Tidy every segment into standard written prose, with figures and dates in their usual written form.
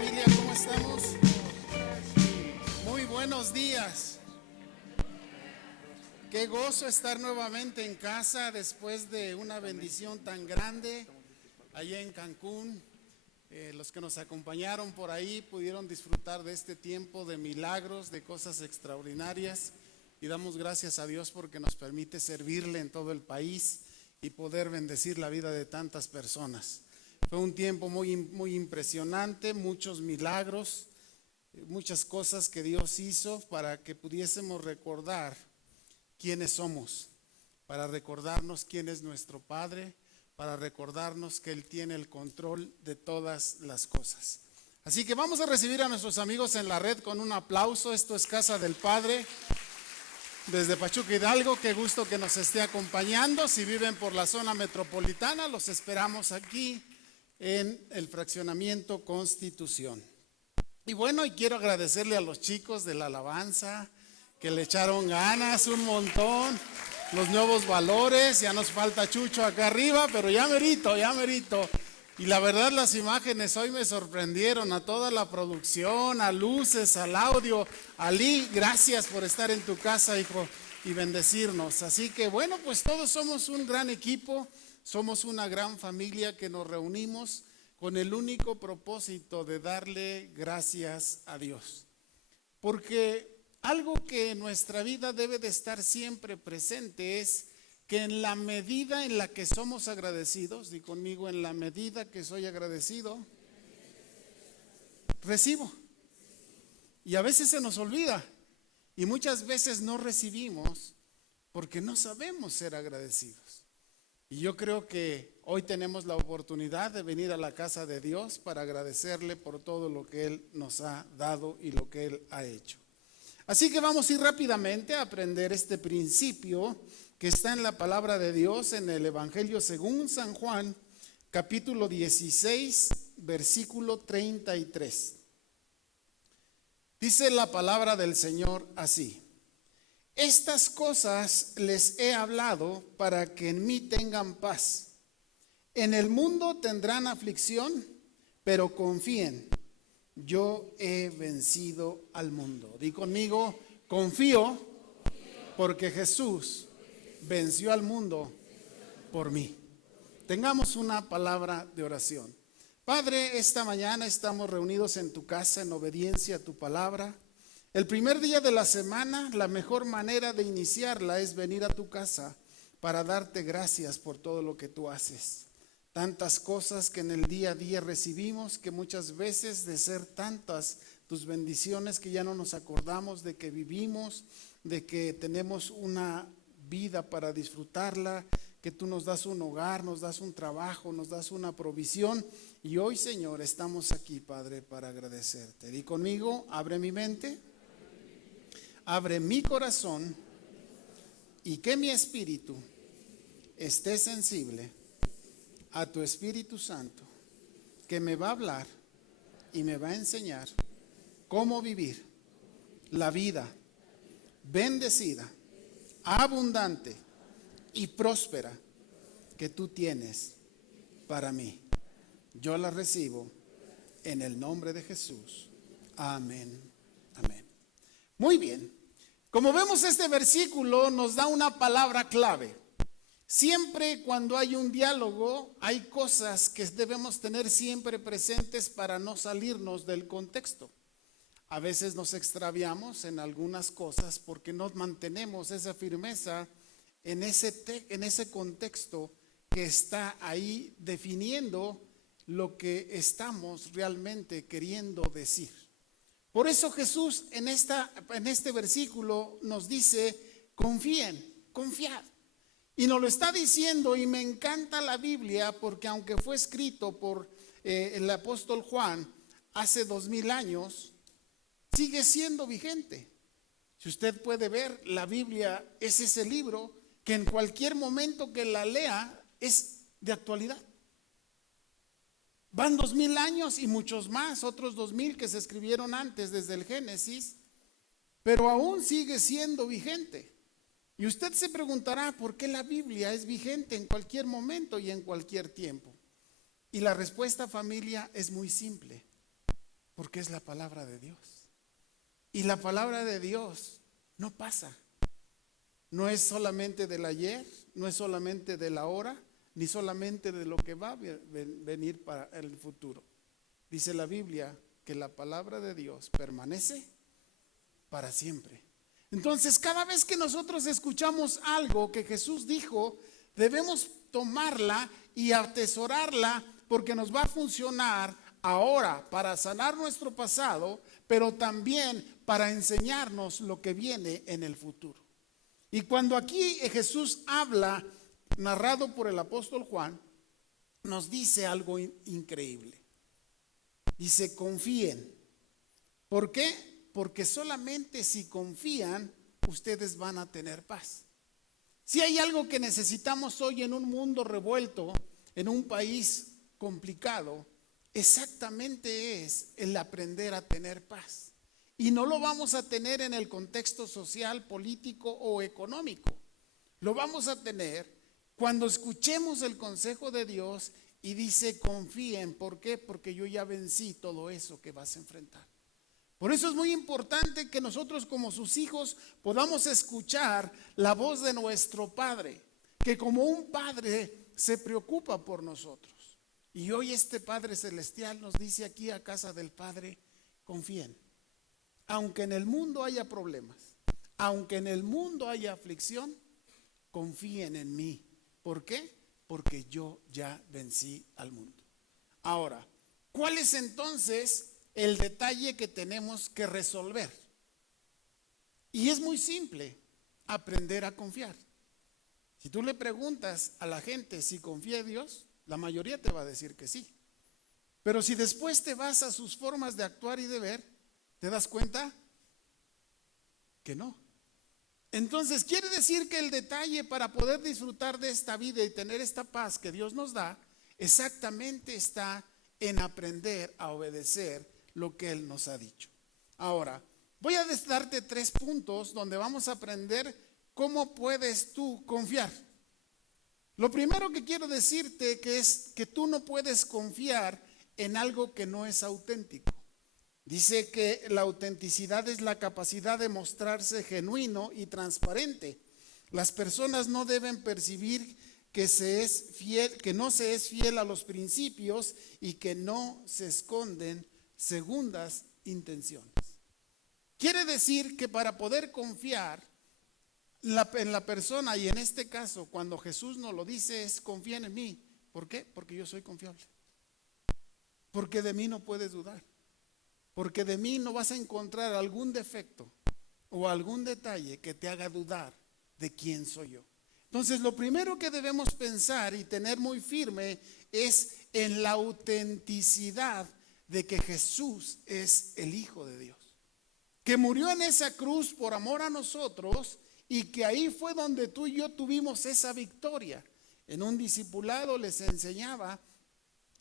familia, ¿cómo estamos? Muy buenos días. Qué gozo estar nuevamente en casa después de una bendición tan grande allá en Cancún. Los que nos acompañaron por ahí pudieron disfrutar de este tiempo de milagros, de cosas extraordinarias, y damos gracias a Dios porque nos permite servirle en todo el país y poder bendecir la vida de tantas personas. Fue un tiempo muy impresionante, muchos milagros, muchas cosas que Dios hizo para que pudiésemos recordar quiénes somos, para recordarnos quién es nuestro Padre, para recordarnos que Él tiene el control de todas las cosas. Así que vamos a recibir a nuestros amigos en la red con un aplauso. Esto es Casa del Padre, desde Pachuca Hidalgo. Qué gusto que nos esté acompañando. Si viven por la zona metropolitana, los esperamos aquí en el fraccionamiento Constitución. Y bueno, y quiero agradecerle a los chicos de la alabanza que le echaron ganas un montón, los nuevos valores. Ya nos falta Chucho acá arriba, pero ya merito. Y la verdad, las imágenes hoy me sorprendieron, a toda la producción, a luces, al audio. Ali, gracias por estar en tu casa, hijo, y bendecirnos. Así que bueno, pues todos somos un gran equipo. Somos una gran familia que nos reunimos con el único propósito de darle gracias a Dios. Porque algo que en nuestra vida debe de estar siempre presente es que en la medida en la que somos agradecidos, di conmigo, en la medida que soy agradecido, recibo. Y a veces se nos olvida y muchas veces no recibimos porque no sabemos ser agradecidos. Y yo creo que hoy tenemos la oportunidad de venir a la casa de Dios para agradecerle por todo lo que Él nos ha dado y lo que Él ha hecho. Así que vamos a ir rápidamente a aprender este principio que está en la palabra de Dios en el Evangelio según San Juan, capítulo 16, versículo 33. Dice la palabra del Señor así: estas cosas les he hablado para que en mí tengan paz. En el mundo tendrán aflicción, pero confíen, yo he vencido al mundo. Di conmigo, confío porque Jesús venció al mundo por mí. Tengamos una palabra de oración. Padre, esta mañana estamos reunidos en tu casa en obediencia a tu palabra. El primer día de la semana, la mejor manera de iniciarla es venir a tu casa para darte gracias por todo lo que tú haces. Tantas cosas que en el día a día recibimos, que muchas veces de ser tantas tus bendiciones que ya no nos acordamos de que vivimos, de que tenemos una vida para disfrutarla, que tú nos das un hogar, nos das un trabajo, nos das una provisión. Y hoy, Señor, estamos aquí, Padre, para agradecerte. Di conmigo, abre mi mente, abre mi corazón y que mi espíritu esté sensible a tu Espíritu Santo, que me va a hablar y me va a enseñar cómo vivir la vida bendecida, abundante y próspera que tú tienes para mí. Yo la recibo en el nombre de Jesús. Amén. Amén. Muy bien. Como vemos, este versículo nos da una palabra clave. Siempre cuando hay un diálogo, hay cosas que debemos tener siempre presentes para no salirnos del contexto. A veces nos extraviamos en algunas cosas porque no mantenemos esa firmeza en ese contexto que está ahí definiendo lo que estamos realmente queriendo decir. Por eso Jesús en este versículo nos dice: confíen, confiad. Y nos lo está diciendo, y me encanta la Biblia porque aunque fue escrito por el apóstol Juan hace 2000 años, sigue siendo vigente. Si usted puede ver, la Biblia es ese libro que en cualquier momento que la lea es de actualidad. Van 2000 años y muchos más, otros 2000 que se escribieron antes desde el Génesis, pero aún sigue siendo vigente. Y usted se preguntará por qué la Biblia es vigente en cualquier momento y en cualquier tiempo. Y la respuesta, familia, es muy simple. Porque es la palabra de Dios. Y la palabra de Dios no pasa. No es solamente del ayer, no es solamente de la hora, ni solamente de lo que va a venir para el futuro. Dice la Biblia que la palabra de Dios permanece para siempre. Entonces, cada vez que nosotros escuchamos algo que Jesús dijo, debemos tomarla y atesorarla, porque nos va a funcionar ahora para sanar nuestro pasado, pero también para enseñarnos lo que viene en el futuro. Y cuando aquí Jesús habla, narrado por el apóstol Juan, nos dice algo increíble. Dice: confíen. ¿Por qué? Porque solamente si confían, ustedes van a tener paz. Si hay algo que necesitamos hoy en un mundo revuelto, en un país complicado, exactamente es el aprender a tener paz. Y no lo vamos a tener en el contexto social, político o económico. Lo vamos a tener cuando escuchemos el consejo de Dios y dice: confíen. ¿Por qué? Porque yo ya vencí todo eso que vas a enfrentar. Por eso es muy importante que nosotros, como sus hijos, podamos escuchar la voz de nuestro Padre, que como un padre se preocupa por nosotros. Y hoy este Padre Celestial nos dice aquí, a casa del Padre: confíen. Aunque en el mundo haya problemas, aunque en el mundo haya aflicción, confíen en mí. ¿Por qué? Porque yo ya vencí al mundo. Ahora, ¿cuál es entonces el detalle que tenemos que resolver? Y es muy simple: aprender a confiar. Si tú le preguntas a la gente si confía en Dios, la mayoría te va a decir que sí. Pero si después te vas a sus formas de actuar y de ver, ¿te das cuenta que no? Entonces quiere decir que el detalle para poder disfrutar de esta vida y tener esta paz que Dios nos da, exactamente está en aprender a obedecer lo que Él nos ha dicho. Ahora, voy a darte 3 puntos donde vamos a aprender cómo puedes tú confiar. Lo primero que quiero decirte que es que tú no puedes confiar en algo que no es auténtico. Dice que la autenticidad es la capacidad de mostrarse genuino y transparente. Las personas no deben percibir que no se es fiel a los principios y que no se esconden segundas intenciones. Quiere decir que para poder confiar en la persona, y en este caso cuando Jesús nos lo dice, es: confíen en mí. ¿Por qué? Porque yo soy confiable. Porque de mí no puedes dudar. Porque de mí no vas a encontrar algún defecto o algún detalle que te haga dudar de quién soy yo. Entonces, lo primero que debemos pensar y tener muy firme es en la autenticidad de que Jesús es el Hijo de Dios, que murió en esa cruz por amor a nosotros, y que ahí fue donde tú y yo tuvimos esa victoria. En un discipulado les enseñaba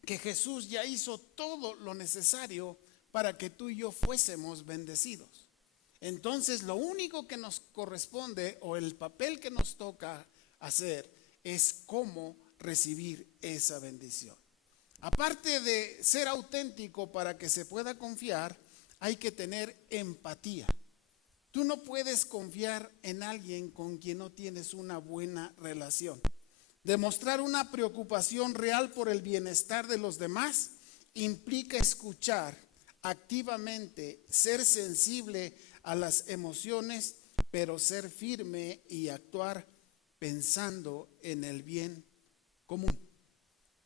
que Jesús ya hizo todo lo necesario para que tú y yo fuésemos bendecidos. Entonces, lo único que nos corresponde, o el papel que nos toca hacer, es cómo recibir esa bendición. Aparte de ser auténtico, para que se pueda confiar, hay que tener empatía. Tú no puedes confiar en alguien con quien no tienes una buena relación. Demostrar una preocupación real por el bienestar de los demás implica escuchar activamente, ser sensible a las emociones, pero ser firme y actuar pensando en el bien común.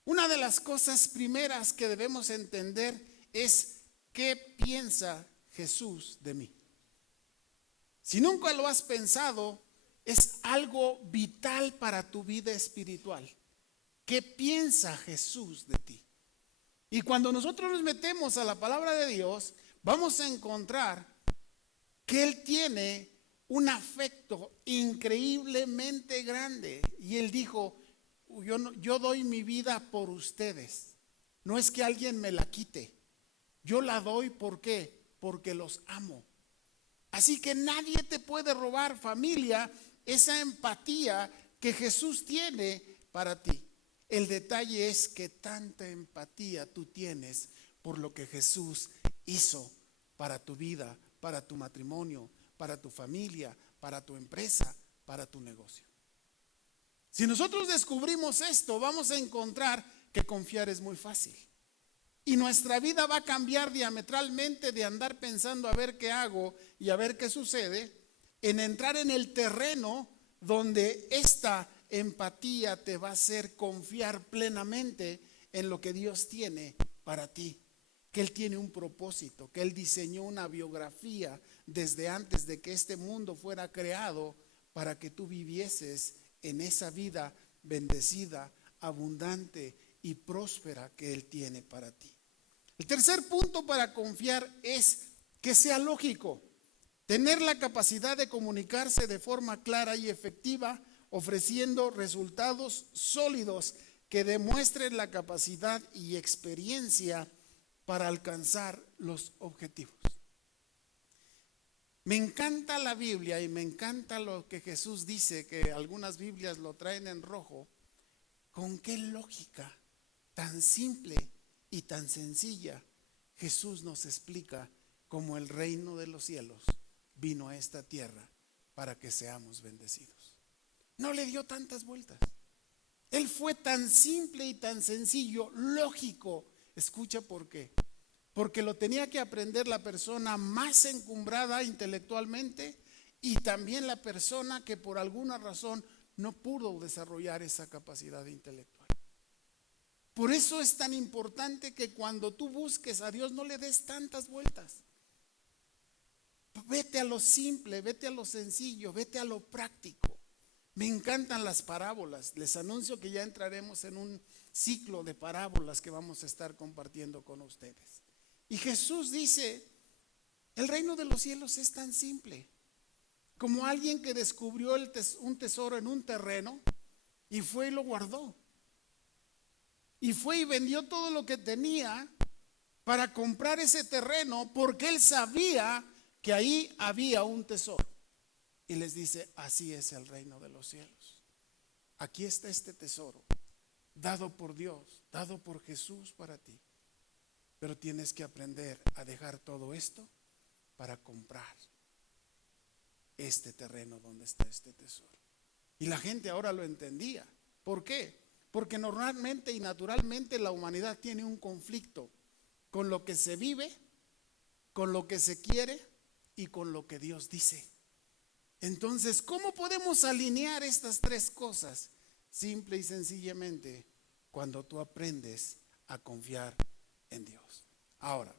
Una de las cosas primeras que debemos entender es: ¿qué piensa Jesús de mí? Si nunca lo has pensado, es algo vital para tu vida espiritual. ¿Qué piensa Jesús de ti? Y cuando nosotros nos metemos a la palabra de Dios, vamos a encontrar que Él tiene un afecto increíblemente grande. Y Él dijo: yo doy mi vida por ustedes. No es que alguien me la quite. Yo la doy, ¿por qué? Porque los amo. Así que nadie te puede robar, familia, esa empatía que Jesús tiene para ti. El detalle es que tanta empatía tú tienes por lo que Jesús hizo para tu vida, para tu matrimonio, para tu familia, para tu empresa, para tu negocio. Si nosotros descubrimos esto, vamos a encontrar que confiar es muy fácil. Y nuestra vida va a cambiar diametralmente de andar pensando a ver qué hago y a ver qué sucede, en entrar en el terreno donde esta empatía te va a hacer confiar plenamente en lo que Dios tiene para ti. Que Él tiene un propósito, que Él diseñó una biografía desde antes de que este mundo fuera creado para que tú vivieses en esa vida bendecida, abundante y próspera que Él tiene para ti. El tercer punto para confiar es que sea lógico, tener la capacidad de comunicarse de forma clara y efectiva, ofreciendo resultados sólidos que demuestren la capacidad y experiencia para alcanzar los objetivos. Me encanta la Biblia y me encanta lo que Jesús dice, que algunas Biblias lo traen en rojo. ¿Con qué lógica tan simple y tan sencilla Jesús nos explica cómo el reino de los cielos vino a esta tierra para que seamos bendecidos? No le dio tantas vueltas. Él fue tan simple y tan sencillo, lógico. Escucha por qué. Porque lo tenía que aprender la persona más encumbrada intelectualmente y también la persona que por alguna razón no pudo desarrollar esa capacidad intelectual. Por eso es tan importante que cuando tú busques a Dios no le des tantas vueltas. Vete a lo simple, vete a lo sencillo, vete a lo práctico. Me encantan las parábolas. Les anuncio que ya entraremos en un ciclo de parábolas que vamos a estar compartiendo con ustedes. Y Jesús dice, el reino de los cielos es tan simple como alguien que descubrió un tesoro en un terreno y fue y lo guardó. Y fue y vendió todo lo que tenía para comprar ese terreno porque él sabía que ahí había un tesoro. Y les dice, así es el reino de los cielos. Aquí está este tesoro, dado por Dios, dado por Jesús para ti. Pero tienes que aprender a dejar todo esto para comprar este terreno donde está este tesoro. Y la gente ahora lo entendía. ¿Por qué? Porque normalmente y naturalmente la humanidad tiene un conflicto con lo que se vive, con lo que se quiere y con lo que Dios dice. Entonces, ¿cómo podemos alinear estas tres cosas? Simple y sencillamente, cuando tú aprendes a confiar en Dios. Ahora,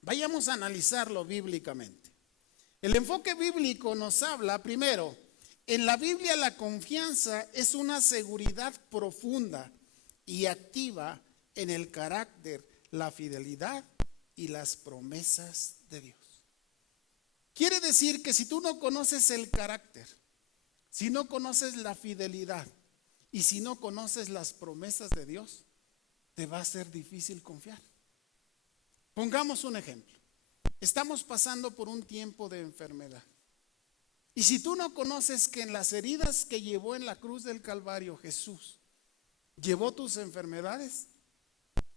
vayamos a analizarlo bíblicamente. El enfoque bíblico nos habla primero. En la Biblia la confianza es una seguridad profunda y activa en el carácter, la fidelidad y las promesas de Dios. Quiere decir que si tú no conoces el carácter, si no conoces la fidelidad y si no conoces las promesas de Dios, te va a ser difícil confiar. Pongamos un ejemplo. Estamos pasando por un tiempo de enfermedad. Y si tú no conoces que en las heridas que llevó en la cruz del Calvario Jesús, llevó tus enfermedades,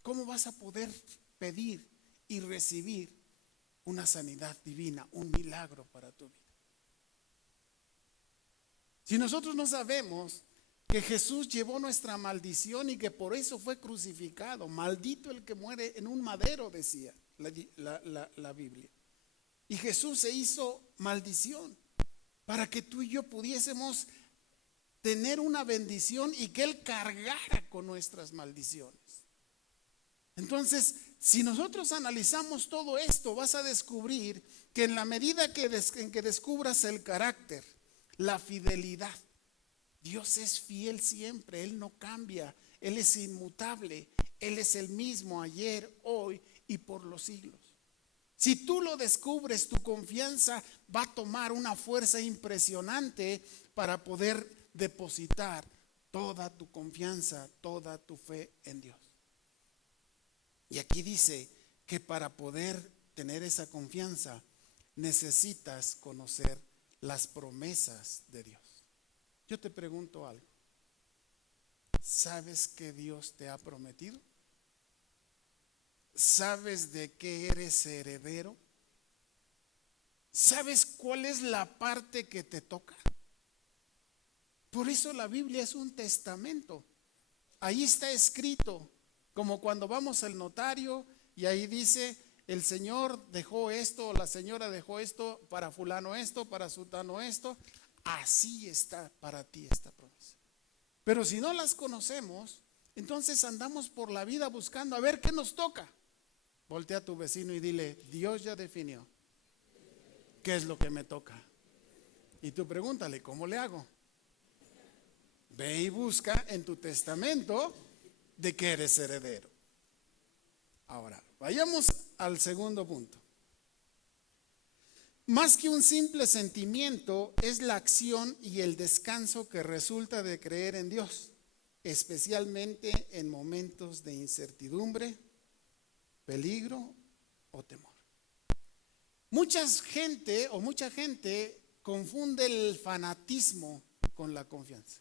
¿cómo vas a poder pedir y recibir una sanidad divina, un milagro para tu vida? Si nosotros no sabemos que Jesús llevó nuestra maldición y que por eso fue crucificado, maldito el que muere en un madero, decía la Biblia. Y Jesús se hizo maldición para que tú y yo pudiésemos tener una bendición y que Él cargara con nuestras maldiciones. Entonces, si nosotros analizamos todo esto, vas a descubrir que en la medida en que descubras el carácter, la fidelidad, Dios es fiel siempre, Él no cambia, Él es inmutable, Él es el mismo ayer, hoy y por los siglos. Si tú lo descubres, tu confianza va a tomar una fuerza impresionante para poder depositar toda tu confianza, toda tu fe en Dios. Y aquí dice que para poder tener esa confianza necesitas conocer las promesas de Dios. Yo te pregunto algo. ¿Sabes qué Dios te ha prometido? ¿sabes de qué eres heredero? ¿Sabes cuál es la parte que te toca? Por eso la Biblia es un testamento. Ahí está escrito, como cuando vamos al notario y ahí dice, el señor dejó esto, o la señora dejó esto, para fulano esto, para sutano esto. Así está para ti esta promesa. Pero si no las conocemos, entonces andamos por la vida buscando a ver qué nos toca. Voltea a tu vecino y dile, Dios ya definió qué es lo que me toca. Y tú pregúntale, ¿cómo le hago? Ve y busca en tu testamento de que eres heredero. Ahora, vayamos al segundo punto. Más que un simple sentimiento, es la acción y el descanso que resulta de creer en Dios, especialmente en momentos de incertidumbre, peligro o temor. Mucha gente confunde el fanatismo con la confianza.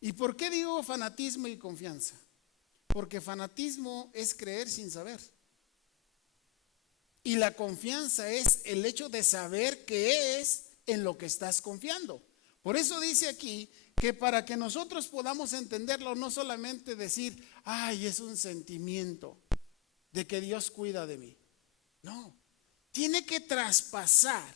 ¿Y por qué digo fanatismo y confianza? Porque fanatismo es creer sin saber. Y la confianza es el hecho de saber qué es en lo que estás confiando. Por eso dice aquí que para que nosotros podamos entenderlo, no solamente decir, ay, es un sentimiento de que Dios cuida de mí. No, tiene que traspasar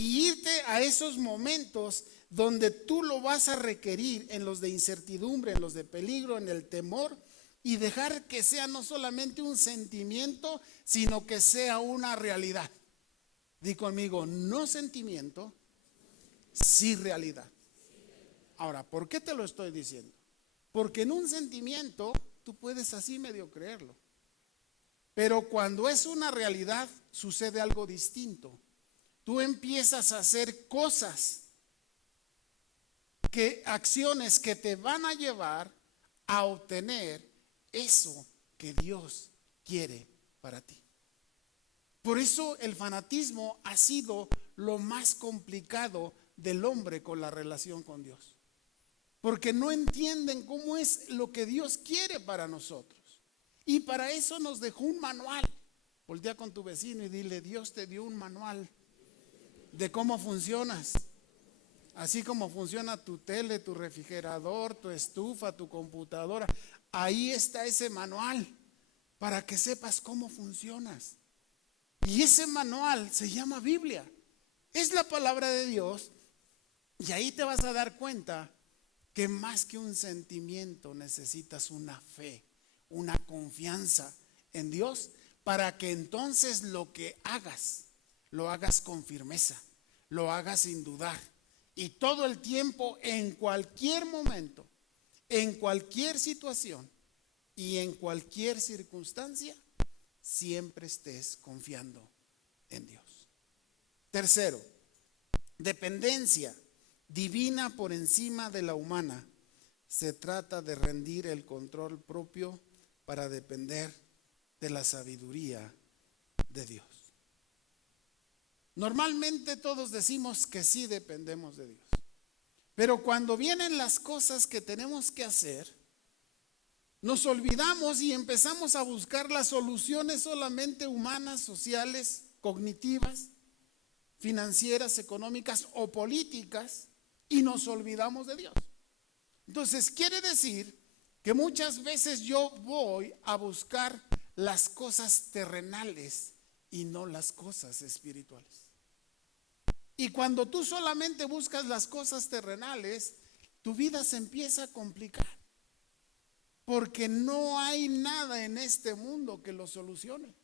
y irte a esos momentos donde tú lo vas a requerir, en los de incertidumbre, en los de peligro, en el temor, y dejar que sea no solamente un sentimiento, sino que sea una realidad. Di conmigo, no sentimiento, sí realidad. Ahora, ¿por qué te lo estoy diciendo? Porque en un sentimiento tú puedes así medio creerlo, pero cuando es una realidad sucede algo distinto. Tú empiezas a hacer acciones que te van a llevar a obtener eso que Dios quiere para ti. Por eso el fanatismo ha sido lo más complicado del hombre con la relación con Dios. Porque no entienden cómo es lo que Dios quiere para nosotros. Y para eso nos dejó un manual. Voltea con tu vecino y dile, Dios te dio un manual de cómo funcionas. Así como funciona tu tele, tu refrigerador, tu estufa, tu computadora. Ahí está ese manual para que sepas cómo funcionas. Y ese manual se llama Biblia. Es la palabra de Dios. Y ahí te vas a dar cuenta que más que un sentimiento necesitas una fe, una confianza en Dios, para que entonces lo que hagas, lo hagas con firmeza, lo hagas sin dudar. Y todo el tiempo, en cualquier momento, en cualquier situación y en cualquier circunstancia, siempre estés confiando en Dios. Tercero, dependencia divina por encima de la humana. Se trata de rendir el control propio para depender de la sabiduría de Dios. Normalmente todos decimos que sí dependemos de Dios. Pero cuando vienen las cosas que tenemos que hacer, nos olvidamos y empezamos a buscar las soluciones solamente humanas, sociales, cognitivas, financieras, económicas o políticas, y nos olvidamos de Dios. Entonces quiere decir que muchas veces yo voy a buscar las cosas terrenales y no las cosas espirituales. Y cuando tú solamente buscas las cosas terrenales, tu vida se empieza a complicar. Porque no hay nada en este mundo que lo solucione.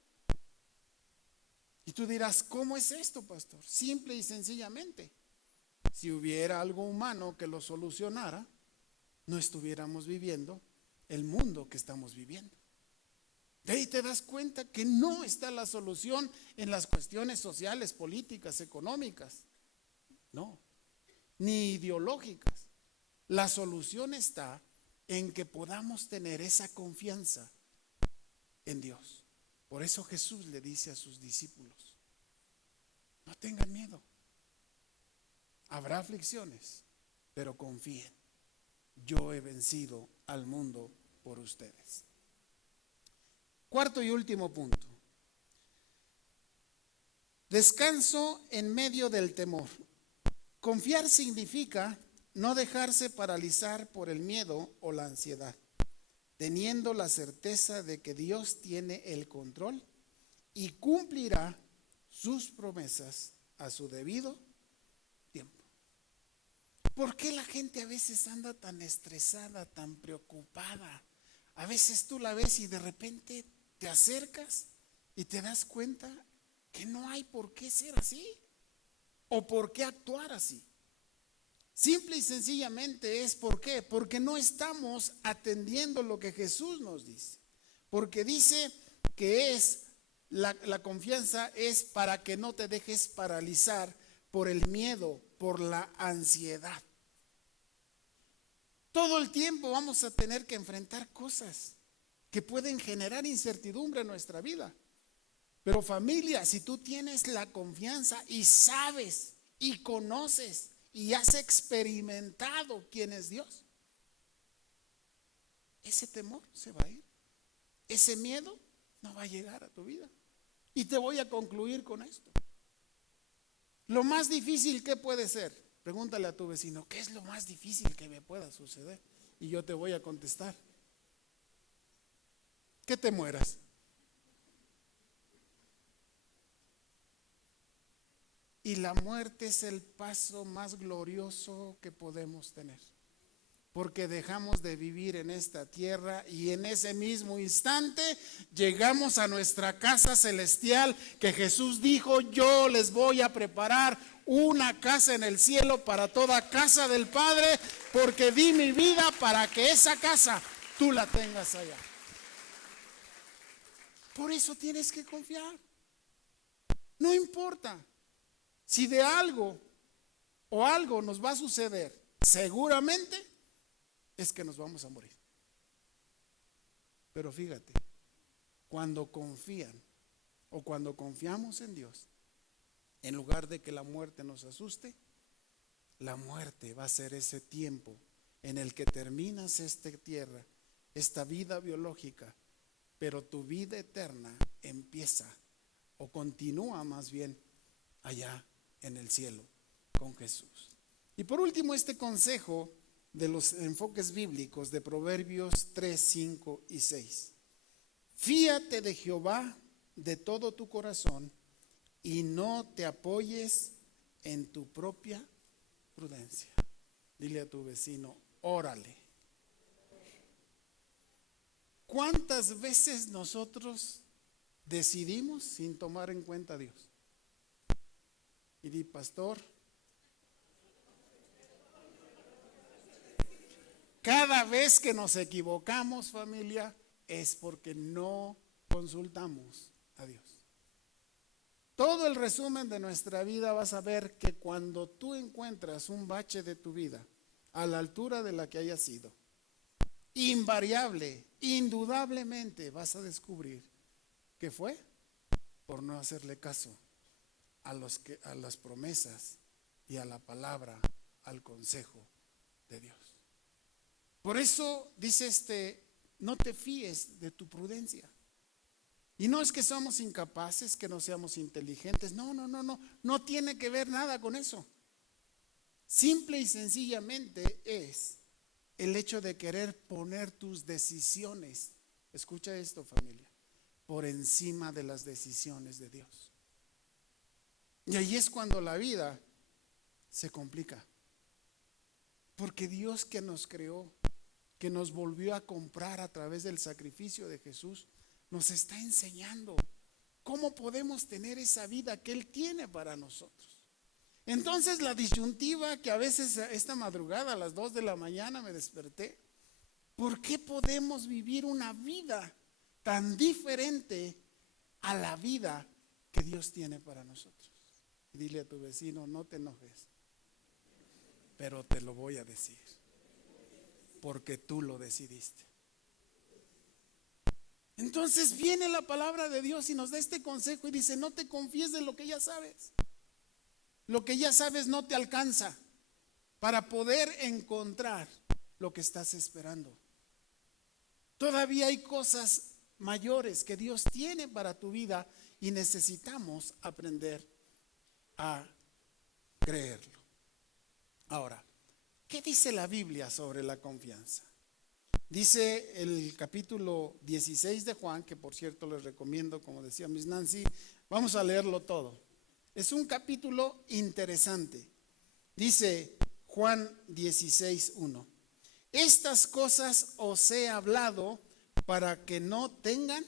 Y tú dirás, ¿cómo es esto, pastor? Simple y sencillamente. Si hubiera algo humano que lo solucionara, no estuviéramos viviendo el mundo que estamos viviendo. De ahí te das cuenta que no está la solución en las cuestiones sociales, políticas, económicas, no, ni ideológicas. La solución está en que podamos tener esa confianza en Dios. Por eso Jesús le dice a sus discípulos, no tengan miedo, habrá aflicciones, pero confíen, yo he vencido al mundo por ustedes. Cuarto y último punto. Descanso en medio del temor. Confiar significa no dejarse paralizar por el miedo o la ansiedad, teniendo la certeza de que Dios tiene el control y cumplirá sus promesas a su debido tiempo. ¿Por qué la gente a veces anda tan estresada, tan preocupada? A veces tú la ves y de repente te acercas y te das cuenta que no hay por qué ser así o por qué actuar así. Simple y sencillamente es ¿por qué? Porque no estamos atendiendo lo que Jesús nos dice. Porque dice que es la confianza es para que no te dejes paralizar por el miedo, por la ansiedad. Todo el tiempo vamos a tener que enfrentar cosas que pueden generar incertidumbre en nuestra vida. Pero familia, si tú tienes la confianza y sabes y conoces y has experimentado quién es Dios, ese temor se va a ir. Ese miedo no va a llegar a tu vida. Y te voy a concluir con esto. Lo más difícil que puede ser, pregúntale a tu vecino, ¿qué es lo más difícil que me pueda suceder? Y yo te voy a contestar, que te mueras. Y la muerte es el paso más glorioso que podemos tener, porque dejamos de vivir en esta tierra y en ese mismo instante llegamos a nuestra casa celestial, que Jesús dijo: yo les voy a preparar una casa en el cielo para toda casa del Padre, porque di mi vida para que esa casa tú la tengas allá. Por eso tienes que confiar. No importa si de algo o algo nos va a suceder, seguramente es que nos vamos a morir. Pero fíjate, cuando confían o cuando confiamos en Dios, en lugar de que la muerte nos asuste, la muerte va a ser ese tiempo en el que terminas esta tierra, esta vida biológica, pero tu vida eterna empieza o continúa más bien allá en el cielo con Jesús. Y por último, este consejo de los enfoques bíblicos de Proverbios 3, 5 y 6. Fíate de Jehová de todo tu corazón y no te apoyes en tu propia prudencia. Dile a tu vecino, órale. ¿Cuántas veces nosotros decidimos sin tomar en cuenta a Dios? Y di, pastor, cada vez que nos equivocamos, familia, es porque no consultamos a Dios. Todo el resumen de nuestra vida vas a ver que cuando tú encuentras un bache de tu vida a la altura de la que haya sido, invariable, indudablemente vas a descubrir que fue por no hacerle caso a las promesas y a la palabra, al consejo de Dios. Por eso dice no te fíes de tu prudencia. Y no es que somos incapaces, que no seamos inteligentes. No tiene que ver nada con eso. Simple y sencillamente es el hecho de querer poner tus decisiones, escucha esto, familia, por encima de las decisiones de Dios. Y ahí es cuando la vida se complica. Porque Dios, que nos creó, que nos volvió a comprar a través del sacrificio de Jesús, nos está enseñando cómo podemos tener esa vida que Él tiene para nosotros. Entonces, la disyuntiva que a veces esta madrugada a las 2 de la mañana me desperté, ¿por qué podemos vivir una vida tan diferente a la vida que Dios tiene para nosotros? Dile a tu vecino, no te enojes, pero te lo voy a decir, porque tú lo decidiste. Entonces viene la palabra de Dios y nos da este consejo y dice, no te confíes de lo que ya sabes. Lo que ya sabes no te alcanza para poder encontrar lo que estás esperando. Todavía hay cosas mayores que Dios tiene para tu vida y necesitamos aprender a creerlo. Ahora, ¿qué dice la Biblia sobre la confianza? Dice el capítulo 16 de Juan, que por cierto les recomiendo, como decía Miss Nancy, vamos a leerlo todo. Es un capítulo interesante. Dice Juan 16:1. Estas cosas os he hablado para que no tengan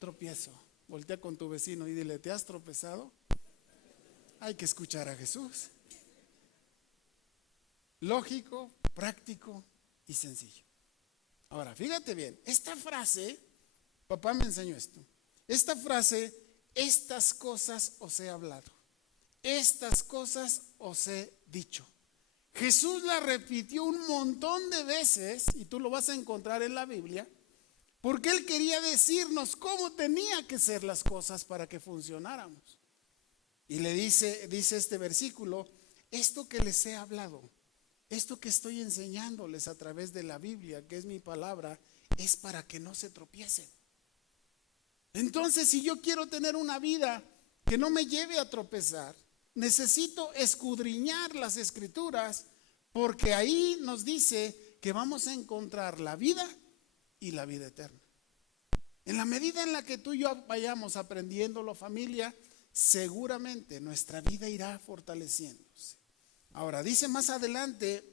tropiezo. Voltea con tu vecino y dile, ¿te has tropezado? Hay que escuchar a Jesús. Lógico, práctico y sencillo. Ahora, fíjate bien, esta frase, papá me enseñó esto. Esta frase, estas cosas os he hablado. Estas cosas os he dicho. Jesús la repitió un montón de veces, y tú lo vas a encontrar en la Biblia, porque Él quería decirnos cómo tenía que ser las cosas para que funcionáramos. Y le dice este versículo, esto que les he hablado, esto que estoy enseñándoles a través de la Biblia, que es mi palabra, es para que no se tropiecen. Entonces, si yo quiero tener una vida que no me lleve a tropezar, necesito escudriñar las Escrituras, porque ahí nos dice que vamos a encontrar la vida y la vida eterna. En la medida en la que tú y yo vayamos aprendiéndolo, familia, seguramente nuestra vida irá fortaleciéndose. Ahora, dice más adelante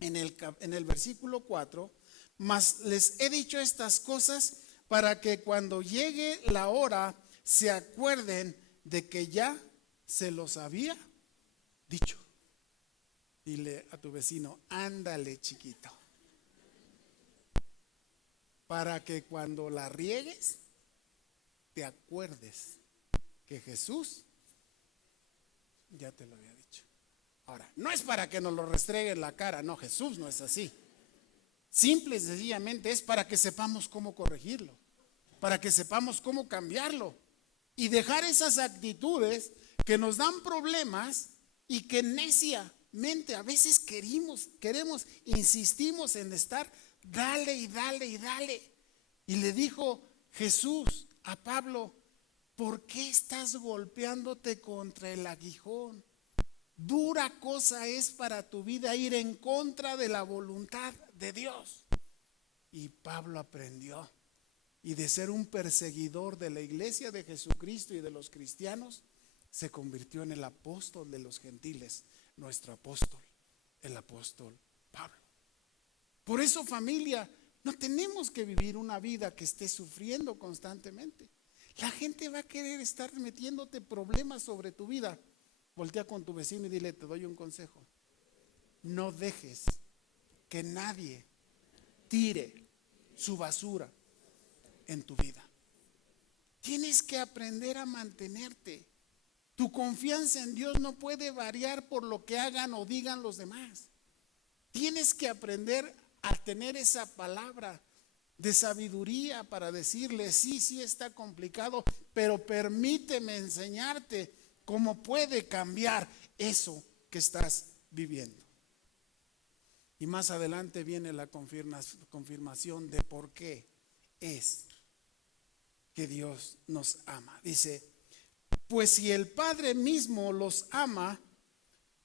en el versículo 4, mas les he dicho estas cosas para que cuando llegue la hora se acuerden de que ya se los había dicho. Dile a tu vecino, ándale chiquito. Para que cuando la riegues, te acuerdes que Jesús ya te lo había dicho. Ahora, no es para que nos lo restregue en la cara, no, Jesús no es así. Simple y sencillamente es para que sepamos cómo corregirlo, para que sepamos cómo cambiarlo y dejar esas actitudes que nos dan problemas y que neciamente a veces insistimos en estar, dale y dale y dale. Y le dijo Jesús a Pablo, ¿por qué estás golpeándote contra el aguijón? Dura cosa es para tu vida ir en contra de la voluntad de Dios. Y Pablo aprendió. Y de ser un perseguidor de la iglesia de Jesucristo y de los cristianos, se convirtió en el apóstol de los gentiles, nuestro apóstol, el apóstol Pablo. Por eso, familia, no tenemos que vivir una vida que esté sufriendo constantemente. La gente va a querer estar metiéndote problemas sobre tu vida. Voltea con tu vecino y dile, te doy un consejo. No dejes que nadie tire su basura en tu vida. Tienes que aprender a mantenerte. Tu confianza en Dios no puede variar por lo que hagan o digan los demás. Tienes que aprender a tener esa palabra de sabiduría para decirle, sí está complicado, pero permíteme enseñarte cómo puede cambiar eso que estás viviendo. Y más adelante viene la confirmación de por qué es que Dios nos ama. Dice, pues si el Padre mismo los ama,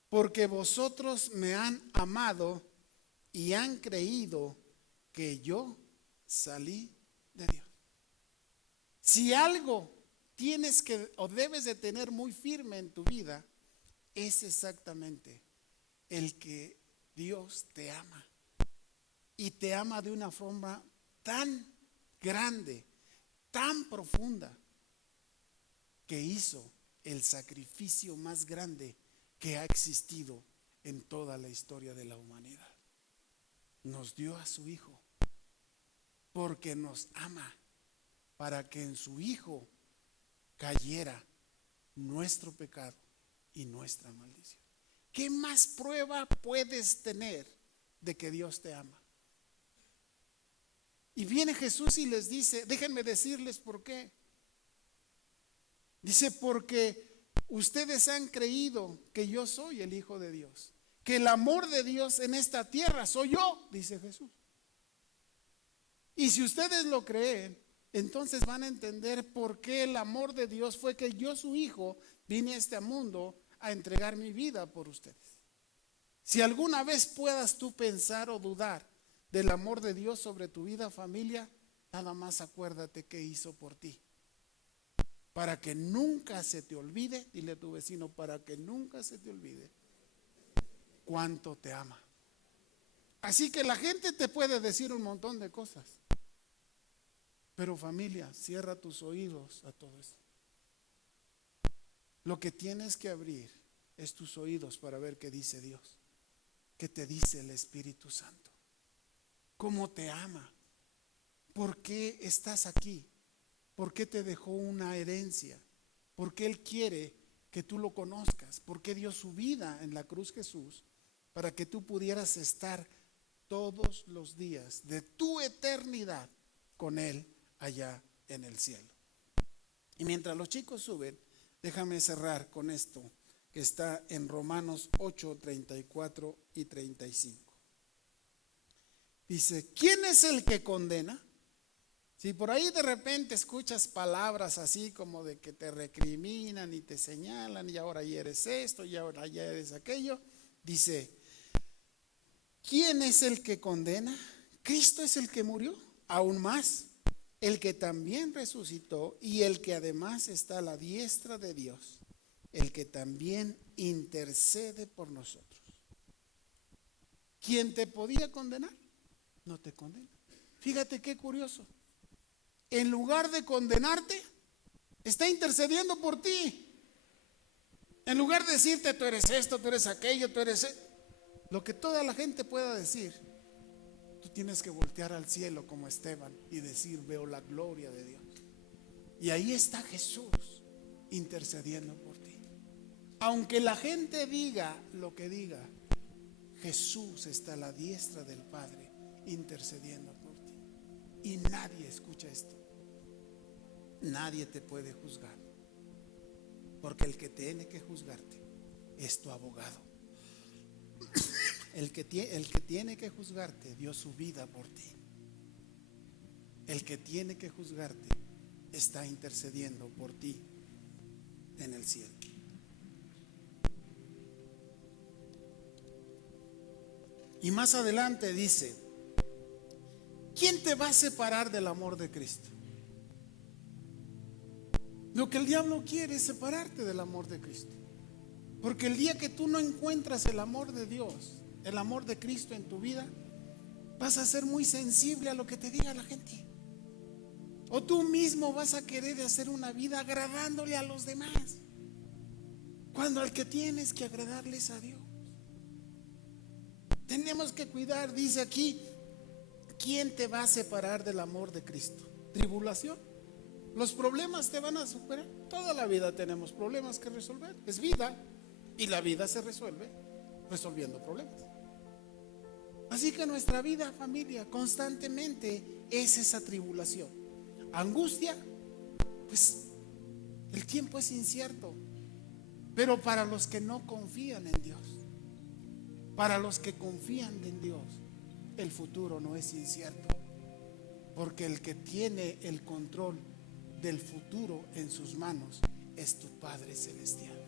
porque vosotros me han amado y han creído que yo salí de Dios. Si algo tienes que o debes de tener muy firme en tu vida, es exactamente el que Dios te ama. Y te ama de una forma tan grande, tan profunda, que hizo el sacrificio más grande que ha existido en toda la historia de la humanidad. Nos dio a su Hijo porque nos ama, para que en su Hijo cayera nuestro pecado y nuestra maldición. ¿Qué más prueba puedes tener de que Dios te ama? Y viene Jesús y les dice, déjenme decirles por qué. Dice, porque ustedes han creído que yo soy el Hijo de Dios, que el amor de Dios en esta tierra soy yo, dice Jesús. Y si ustedes lo creen, entonces van a entender por qué el amor de Dios fue que yo, su hijo, vine a este mundo a entregar mi vida por ustedes. Si alguna vez puedas tú pensar o dudar del amor de Dios sobre tu vida, familia, nada más acuérdate qué hizo por ti. Para que nunca se te olvide, dile a tu vecino, para que nunca se te olvide cuánto te ama. Así que la gente te puede decir un montón de cosas, pero familia, cierra tus oídos a todo eso. Lo que tienes que abrir es tus oídos para ver qué dice Dios, qué te dice el Espíritu Santo, cómo te ama, por qué estás aquí, por qué te dejó una herencia, por qué Él quiere que tú lo conozcas, por qué dio su vida en la cruz Jesús para que tú pudieras estar todos los días de tu eternidad con Él allá en el cielo. Y mientras los chicos suben, déjame cerrar con esto que está en Romanos 8, 34 y 35. Dice, ¿quién es el que condena? Si por ahí de repente escuchas palabras así como de que te recriminan y te señalan y ahora ya eres esto y ahora ya eres aquello, dice, ¿quién es el que condena? Cristo es el que murió, aún más, el que también resucitó y el que además está a la diestra de Dios, el que también intercede por nosotros. ¿Quién te podía condenar? No te condena. Fíjate qué curioso. En lugar de condenarte, está intercediendo por ti. En lugar de decirte, tú eres esto, tú eres aquello, tú eres lo que toda la gente pueda decir, tú tienes que voltear al cielo como Esteban y decir, veo la gloria de Dios. Y ahí está Jesús intercediendo por ti. Aunque la gente diga lo que diga, Jesús está a la diestra del Padre intercediendo por ti. Y nadie escucha esto. Nadie te puede juzgar, porque el que tiene que juzgarte es tu abogado. El que tiene que juzgarte dio su vida por ti. El que tiene que juzgarte está intercediendo por ti en el cielo. Y más adelante dice, ¿quién te va a separar del amor de Cristo? Lo que el diablo quiere es separarte del amor de Cristo. Porque el día que tú no encuentras el amor de Dios, el amor de Cristo en tu vida, vas a ser muy sensible a lo que te diga la gente. O tú mismo vas a querer hacer una vida agradándole a los demás, cuando al que tienes que agradarles a Dios. Tenemos que cuidar, dice aquí, ¿quién te va a separar del amor de Cristo? ¿Tribulación? ¿Los problemas te van a superar? Toda la vida tenemos problemas que resolver. Es vida, y la vida se resuelve resolviendo problemas. Así que nuestra vida, familia, constantemente es esa tribulación. Angustia, pues el tiempo es incierto. Pero para los que no confían en Dios, para los que confían en Dios, el futuro no es incierto. Porque el que tiene el control del futuro en sus manos es tu Padre Celestial.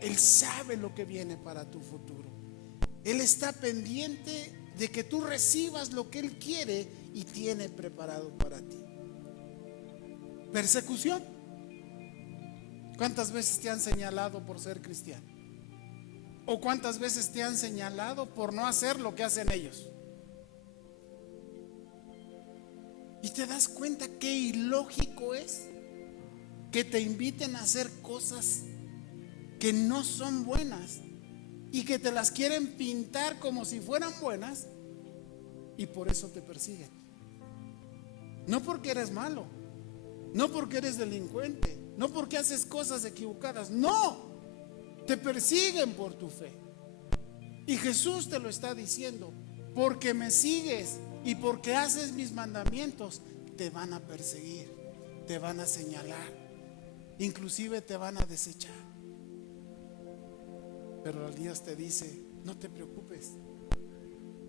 Él sabe lo que viene para tu futuro. Él está pendiente de que tú recibas lo que Él quiere y tiene preparado para ti. Persecución. ¿Cuántas veces te han señalado por ser cristiano? ¿O cuántas veces te han señalado por no hacer lo que hacen ellos? Y te das cuenta qué ilógico es que te inviten a hacer cosas que no son buenas y que te las quieren pintar como si fueran buenas, y por eso te persiguen. No porque eres malo, no porque eres delincuente, no porque haces cosas equivocadas, no, te persiguen por tu fe. Y Jesús te lo está diciendo, porque me sigues y porque haces mis mandamientos, te van a perseguir, te van a señalar, inclusive te van a desechar. Pero Dios te dice, no te preocupes,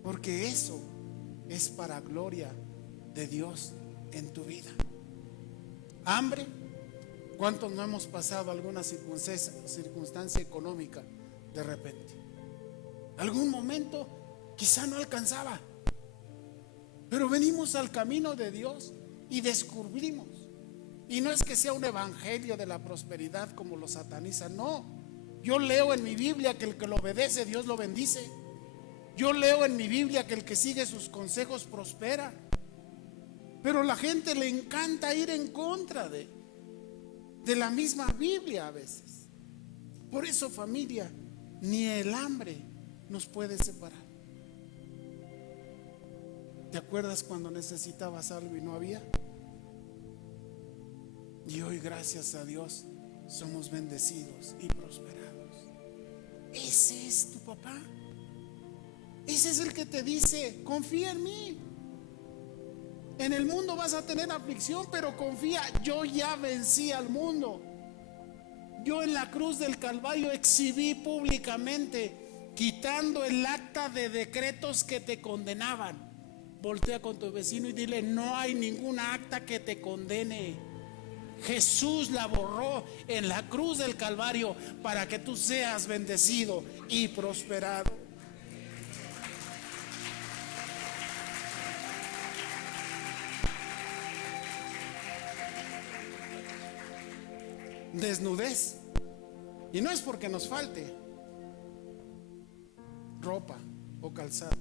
porque eso es para gloria de Dios en tu vida. hambre. ¿Cuántos no hemos pasado alguna circunstancia económica de repente? Algún momento quizá no alcanzaba, pero venimos al camino de Dios y descubrimos. Y no es que sea un evangelio de la prosperidad como lo satanizan, no. Yo leo en mi Biblia que el que lo obedece, Dios lo bendice. Yo leo en mi Biblia que el que sigue sus consejos prospera. Pero a la gente le encanta ir en contra de la misma Biblia a veces. Por eso, familia, ni el hambre nos puede separar. ¿Te acuerdas cuando necesitabas algo y no había? Y hoy, gracias a Dios, somos bendecidos y prosperados. Ese es tu papá. Ese es el que te dice: confía en mí. En el mundo vas a tener aflicción, pero confía, yo ya vencí al mundo. Yo en la cruz del Calvario exhibí públicamente, quitando el acta de decretos que te condenaban. Voltea con tu vecino y dile: no hay ninguna acta que te condene. Jesús la borró en la cruz del Calvario para que tú seas bendecido y prosperado. Desnudez. Y no es porque nos falte ropa o calzado,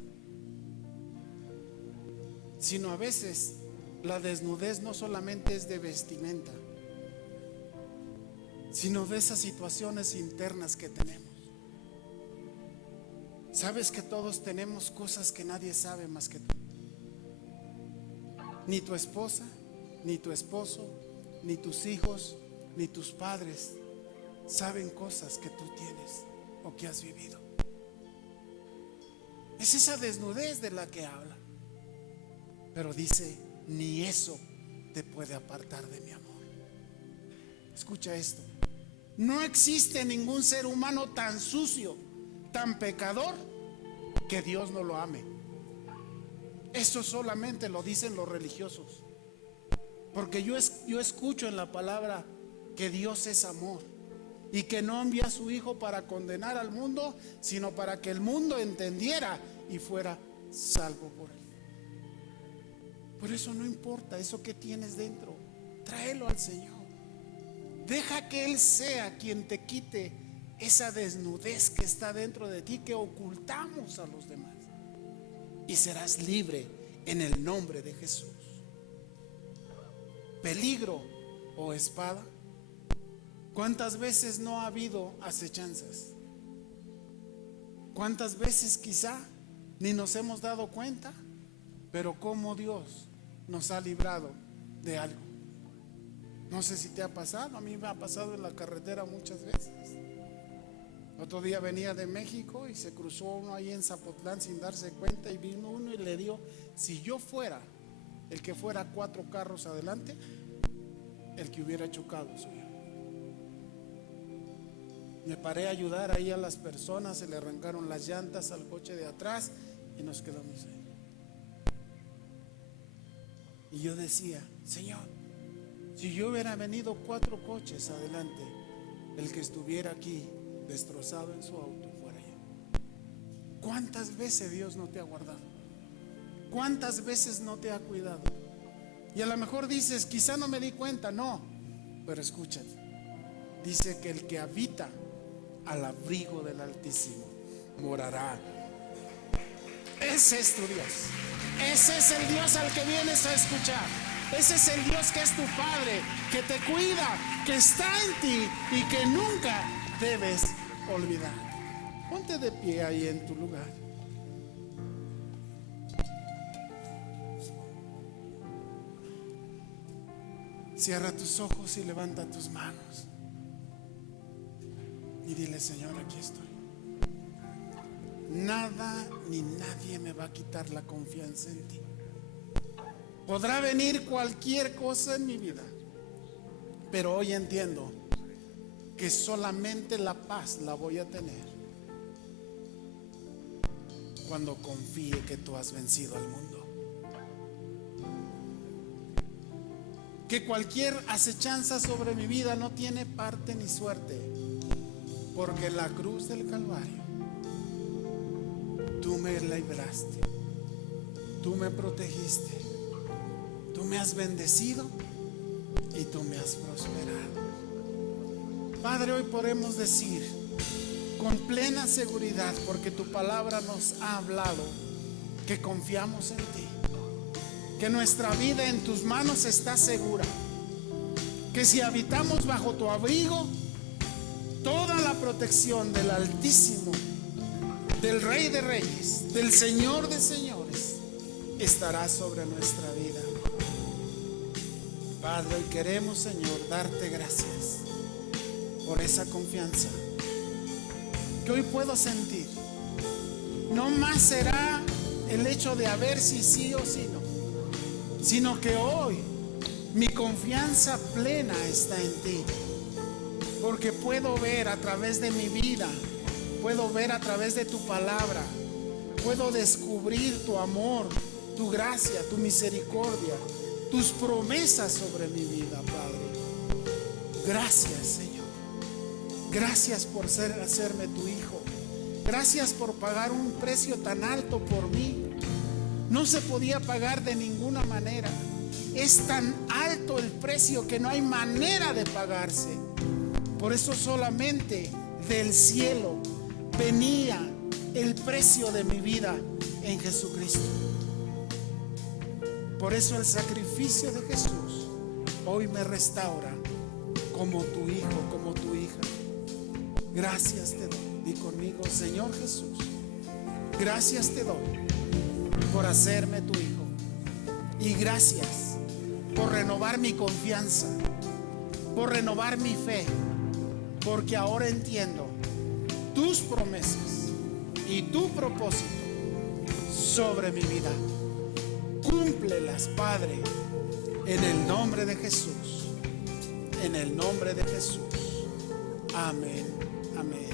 sino a veces la desnudez no solamente es de vestimenta, sino de esas situaciones internas que tenemos. Sabes que todos tenemos cosas que nadie sabe más que tú. Ni tu esposa, ni tu esposo, ni tus hijos, ni tus padres saben cosas que tú tienes o que has vivido. Es esa desnudez de la que habla. Pero dice: ni eso te puede apartar de mi amor. Escucha esto: no existe ningún ser humano tan sucio, tan pecador, que Dios no lo ame. Eso solamente lo dicen los religiosos. Porque yo escucho en la palabra que Dios es amor y que no envía a su Hijo para condenar al mundo, sino para que el mundo entendiera y fuera salvo por él. Por eso no importa eso que tienes dentro, tráelo al Señor. Deja que Él sea quien te quite esa desnudez que está dentro de ti, que ocultamos a los demás, y serás libre en el nombre de Jesús. Peligro o espada. ¿Cuántas veces no ha habido acechanzas? ¿Cuántas veces quizá ni nos hemos dado cuenta? Pero cómo Dios nos ha librado de algo. No sé si te ha pasado, a mí me ha pasado en la carretera muchas veces. Otro día venía de México y se cruzó uno ahí en Zapotlán sin darse cuenta, y vino uno y le dio, si yo fuera el que fuera 4 carros adelante, el que hubiera chocado soy yo. Me paré a ayudar ahí a las personas, se le arrancaron las llantas al coche de atrás y nos quedamos ahí. Y yo decía: Señor, si yo hubiera venido 4 coches adelante, el que estuviera aquí destrozado en su auto fuera yo. ¿Cuántas veces Dios no te ha guardado? ¿Cuántas veces no te ha cuidado? Y a lo mejor dices: quizá no me di cuenta. No, pero escúchate, dice que el que habita al abrigo del Altísimo morará. Ese es tu Dios. Ese es el Dios al que vienes a escuchar. Ese es el Dios que es tu Padre, que te cuida, que está en ti y que nunca debes olvidar. Ponte de pie ahí en tu lugar. Cierra tus ojos y levanta tus manos y dile: Señor, aquí estoy. Nada ni nadie me va a quitar la confianza en ti. Podrá venir cualquier cosa en mi vida, pero hoy entiendo que solamente la paz la voy a tener cuando confíe que tú has vencido al mundo. que cualquier acechanza sobre mi vida no tiene parte ni suerte, porque en la cruz del Calvario tú me libraste, tú me protegiste, tú me has bendecido y tú me has prosperado. Padre, hoy podemos decir con plena seguridad, porque tu palabra nos ha hablado, que confiamos en ti, que nuestra vida en tus manos está segura, que si habitamos bajo tu abrigo, toda la protección del Altísimo, del Rey de Reyes, del Señor de Señores, estará sobre nuestra vida. Padre, hoy queremos, Señor, darte gracias por esa confianza que hoy puedo sentir. No más será el hecho de a ver si sí o si no, sino que hoy mi confianza plena está en ti, porque puedo ver a través de mi vida, puedo ver a través de tu palabra, puedo descubrir tu amor, tu gracia, tu misericordia, tus promesas sobre mi vida, Padre. Gracias, Señor. Gracias por hacerme tu hijo. Gracias por pagar un precio tan alto por mí. No se podía pagar de ninguna manera. Es tan alto el precio que no hay manera de pagarse. Por eso solamente del cielo venía el precio de mi vida en Jesucristo. Por eso el sacrificio de Jesús hoy me restaura como tu hijo, como tu hija. Gracias te doy. Di conmigo, Señor Jesús, gracias te doy por hacerme tu hijo. Y gracias por renovar mi confianza, por renovar mi fe, porque ahora entiendo tus promesas y tu propósito sobre mi vida. Cúmplelas, Padre, en el nombre de Jesús. En el nombre de Jesús. Amén. Amén.